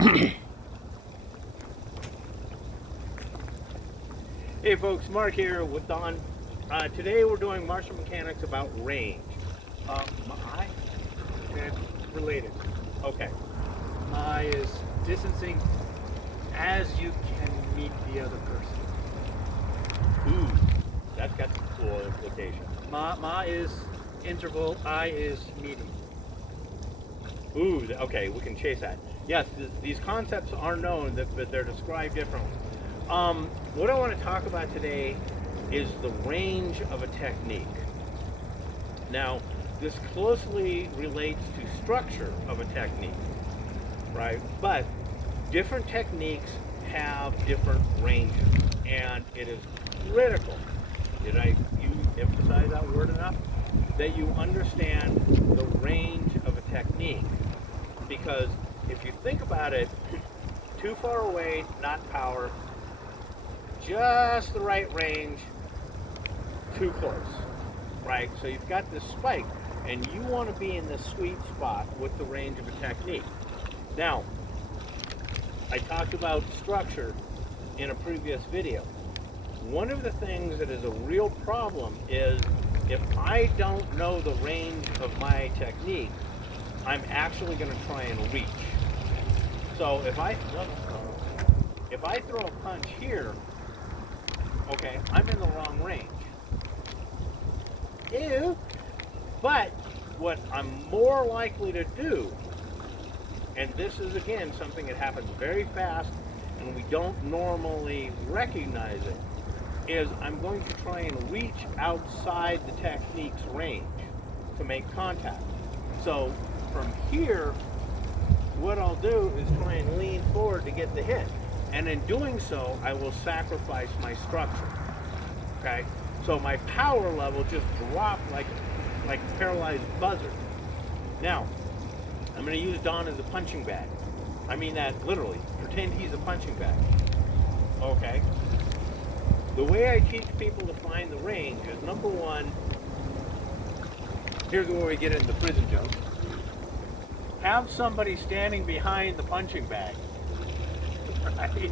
Hey folks, Mark here with Don. Today we're doing martial mechanics about range. My And related. okay. Ma is distancing as you can meet the other person. Ooh, that's got some cool implications. Ma is interval, I is meeting. Ooh, okay, we can chase that. Yes, these concepts are known, but they're described differently. What I want to talk about today is the range of a technique. Now, this closely relates to structure of a technique, right? But different techniques have different ranges, and it is critical. Did you emphasize that word enough? That you understand the range of a technique, because if you think about it, too far away, not power, just the right range, too close, right? So you've got this spike, and you want to be in this sweet spot with the range of a technique. Now, I talked about structure in a previous video. One of the things that is a real problem is if I don't know the range of my technique, I'm actually going to try and reach. So if I throw a punch here, okay, I'm in the wrong range. Ew. But what I'm more likely to do, and this is again something that happens very fast and we don't normally recognize it, is I'm going to try and reach outside the technique's range to make contact. So from here, what I'll do is try and lean forward to get the hit. And in doing so, I will sacrifice my structure. Okay? So my power level just dropped like a paralyzed buzzard. Now, I'm going to use Don as a punching bag. I mean that literally. Pretend he's a punching bag. Okay? The way I teach people to find the range is, number one, here's where we get into prison jokes. Have somebody standing behind the punching bag, right,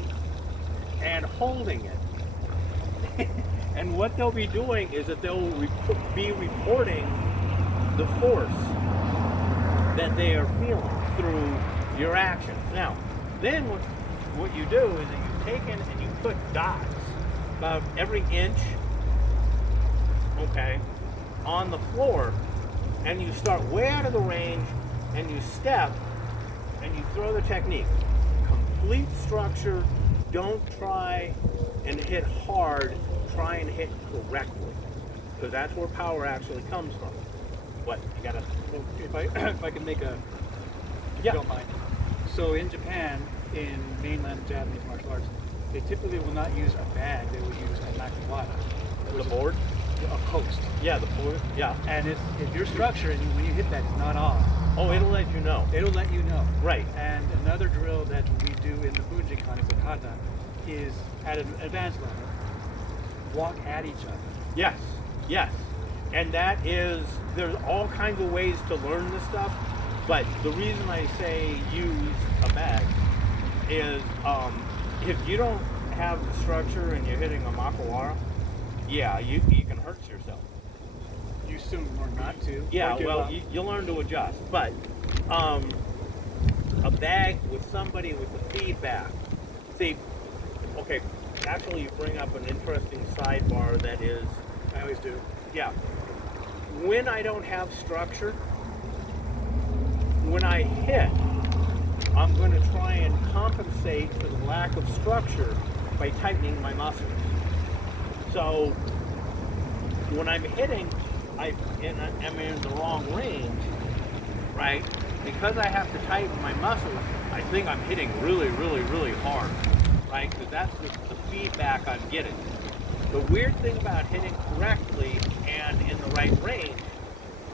and holding it. And what they'll be doing is that they'll be reporting the force that they are feeling through your actions. Now, then what you do is that you take in and you put dots about every inch, okay, on the floor, and you start way out of the range, and you step, and you throw the technique. Complete structure. Don't try and hit hard. Try and hit correctly, because that's where power actually comes from. What you gotta? Well, if I can make a, if Yeah. you don't mind. So in Japan, in mainland Japanese martial arts, they typically will not use a bag. They will use a makiwara. The board? A post. Yeah, the board. Yeah. And if your structure, and when you hit that, it's not off. Oh, it'll let you know. It'll let you know. Right. And another drill that we do in the Bunjikan, the kata, is at an advanced level, walk at each other. Yes. Yes. And that is, there's all kinds of ways to learn this stuff, but the reason I say use a bag is if you don't have the structure and you're hitting a makiwara, yeah, you can hurt yourself. You soon learn not to. Yeah, or give well, up. you learn to adjust, but a bag with somebody with the feedback. See, okay, actually you bring up an interesting sidebar that is, I always do. yeah, when I don't have structure, when I hit, I'm going to try and compensate for the lack of structure by tightening my muscles. So when I'm hitting, I'm in the wrong range, right? Because I have to tighten my muscles, I think I'm hitting really, really, really hard, right? Because that's the feedback I'm getting. The weird thing about hitting correctly and in the right range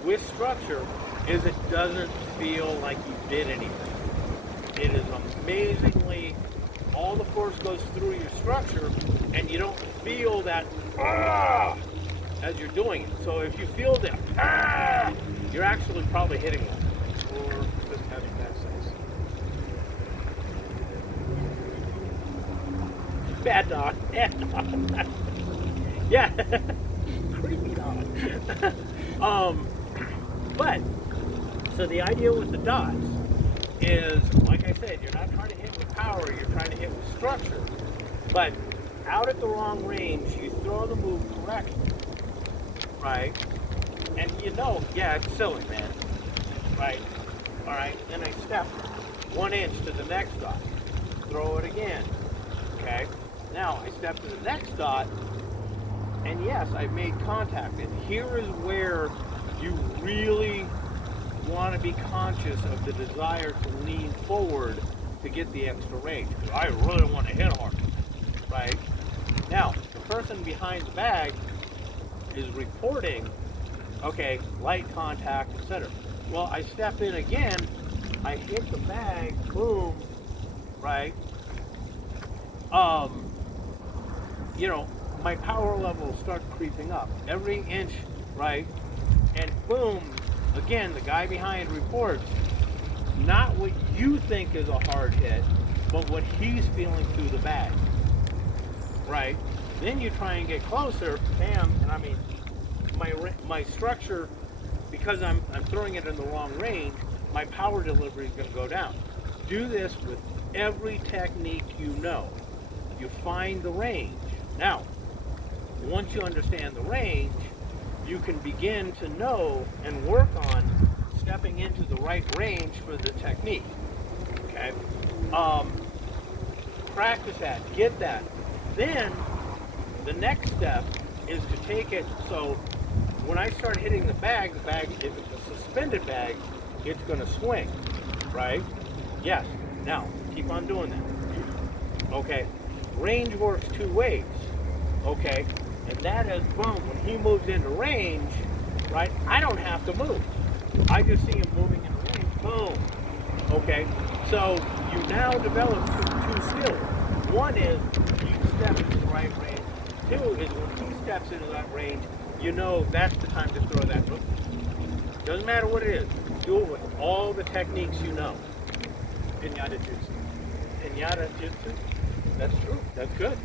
with structure is it doesn't feel like you did anything. It is amazingly, all the force goes through your structure and you don't feel that as you're doing it. So if you feel that you're actually probably hitting one. Or just having bad size. Bad dog. Bad dog. Yeah. Creepy dog. But so the idea with the dots is, like I said, you're not trying to hit with power, you're trying to hit with structure. But out at the wrong range, you throw the move correctly, right? And you know, yeah, it's silly, man, right? All right, then I step 1 inch to the next dot, throw it again, okay? Now I step to the next dot, and yes, I've made contact. And here is where you really want to be conscious of the desire to lean forward to get the extra range. I really want to hit hard, right? Now, the person behind the bag is reporting, okay, light contact, etc. Well, I step in again, I hit the bag, boom, right? You know, my power levels start creeping up every inch, right? And boom, again, the guy behind reports not what you think is a hard hit, but what he's feeling through the bag, right? Then you try and get closer, bam, and I mean, my structure, because I'm throwing it in the wrong range, my power delivery is going to go down. Do this with every technique you know. You find the range. Now, once you understand the range, you can begin to know and work on stepping into the right range for the technique. Okay? Practice that, get that. Then the next step is to take it, so when I start hitting the bag, if it's a suspended bag, it's going to swing, right? Yes. Now, keep on doing that. Okay. Range works two ways. Okay. And that is, boom, when he moves into range, right, I don't have to move. I just see him moving into range, boom. Okay. So you now develop two skills. One is you step into the right range. Two is when he steps into that range, you know that's the time to throw that move. Doesn't matter what it is. Do it with all the techniques you know. Vinyasa Jutsu. Vinyasa Jutsu? That's true. That's good.